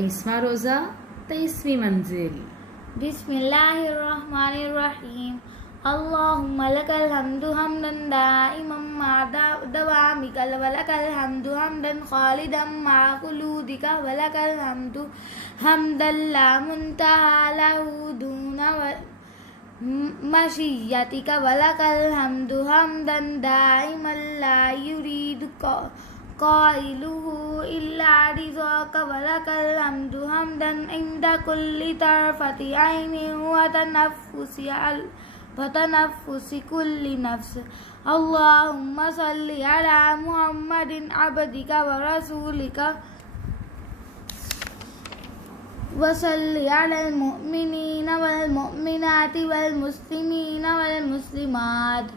23 रोज़ा 23वीं मंजिल। बिस्मिल्लाहिर्रहमानिर्रहीम। अल्लाहुम्मा लकल हम्दु हम्दन दाइमम मा दवामिका वलकल हम्दु हम्दन खालिदम मा खुलूदिका वलकल हम्दु हम्दन ला मुंतहा लहू दूना मशिय्यतिका वलकल हम्दु हम्दन दाइमन ला युरीदु قائله إلا رضاك ولك الحمد حمدا عند كل طرفة عين وتنفس كل نفس. اللهم صل على محمد عبدك ورسولك وصل على المؤمنين والمؤمنات والمسلمين والمسلمات.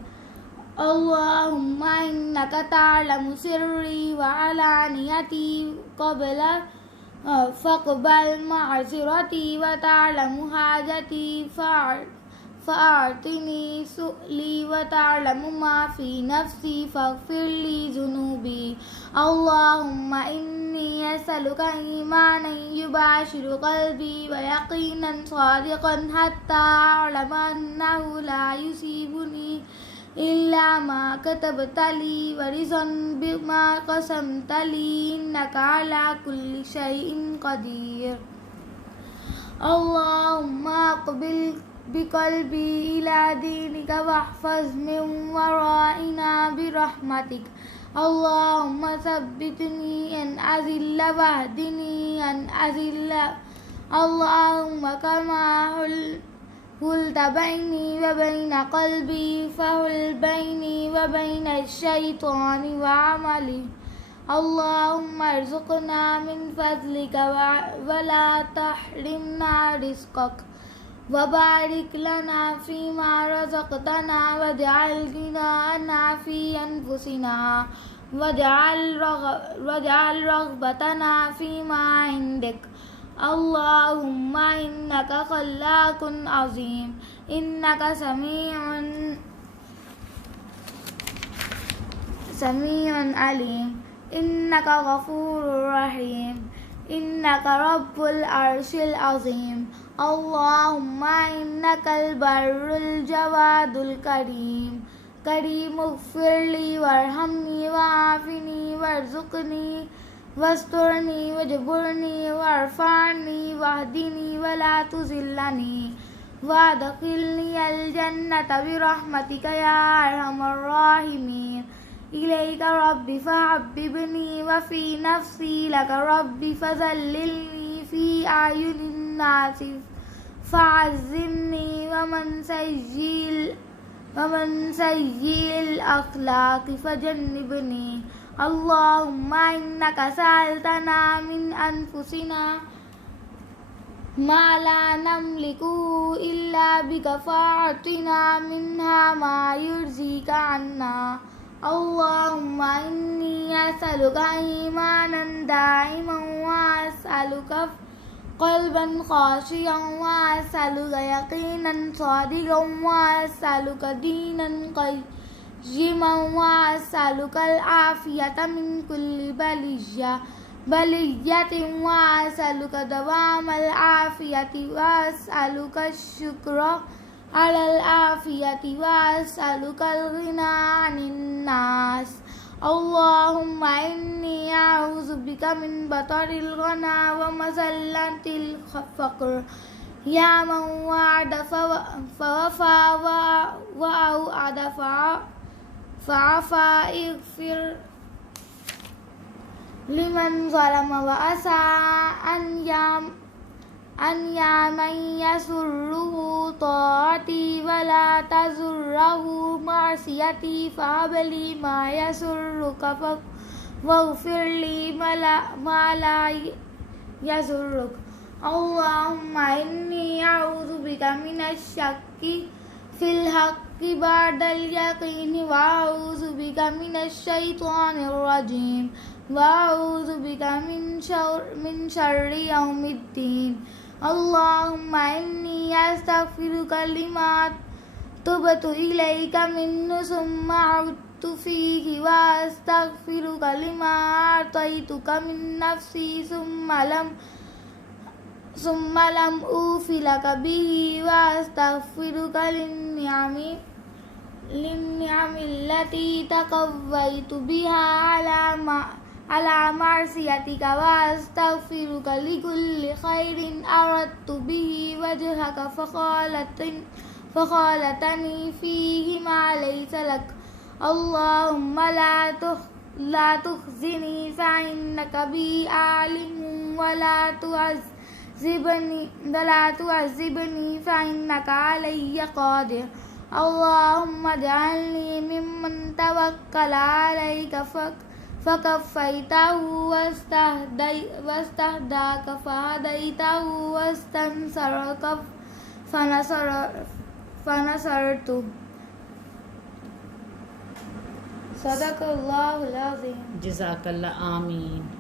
اللهم إنك تعلم سري وعلانيتي فاقبل معذرتي وتعلم حاجتي فأعطني سؤلي وتعلم ما في نفسي فاغفر لي ذنوبي. اللهم إني أسألك إيمانا يباشر قلبي ويقينا صادقا حتى أعلم أنه لا يصيبني إلا ما كتبت لي ورضا بما قسمت لي إنك على كل شيء قدير. اللهم أقبل بقلبي إلى دينك واحفظ من ورائنا برحمتك. اللهم ثبتني أن أذل واهدني أن أذل. اللهم كما حلت بيني وبين قلبي فحل بيني وبين الشيطان وعملي. اللهم ارزقنا من فضلك ولا تحرمنا رزقك وبارك لنا فيما رزقتنا واجعل غنانا في أنفسنا واجعل رغبتنا فيما عندك. اللهم إنك خلاق عظيم إنك سميع عليم إنك غفور رحيم إنك رب العرش العظيم. اللهم إنك البر الجواد الكريم اغفر لي وارحمني وعافني وارزقني واسترني واجبرني وارفعني واهدني ولا تذلني وادخلني الجنة برحمتك يا أرحم الراحمين. إليك ربي فحببني وفي نفسي لك ربي فذللني في أعين الناس فعزمني ومن سيء الأخلاق فجنبني. اللهم إنك سألتنا من أنفسنا ما لا نملكه إلا بك فأعطنا منها ما يرضيك عنا. اللهم إني أسألك إيمانا دائما وأسألك قلبا خاشعا وأسألك يقينا صادقا وأسألك دينا قيما وأسألك العافية من كل بلية وأسألك دوام العافية وأسألك الشكر على العافية وأسألك الغنى عن الناس. اللهم إني أعوذ بك من بطر الغنى ومزلة الفقر. يا من وعد فوفى وأوعد فعفى اغفر لمن ظلم وأساء أن يا من يسره طاعتي ولا تزره معصيتي فهب لي ما يسرك واغفر لي ما لا يسرك. اللهم إني أعوذ بك من الشك في الحق بعد اليقين وأعوذ بك من الشيطان الرجيم وأعوذ بك من شر يوم الدين. اللهم إني أستغفرك لما تبت إليك منه ثم عدت فيه وأستغفرك لما أعطيتك من نفسي ثم لم ثم لم أوفلك به وأستغفرك للنعم التي تقويت بها على معصيتك وأستغفرك لكل خير أردت به وجهك فخالتني فيه ما ليس لك اللهم لا تخزني فإنك بي عالم ولا تعذبني فإنك علي قادر اللهم اجعلني ممن توكل عليك فكفيته واستهداك فهديته واستنصرك فنصرته صدق الله العظيم. जज़ाकल्लाह, आमीन.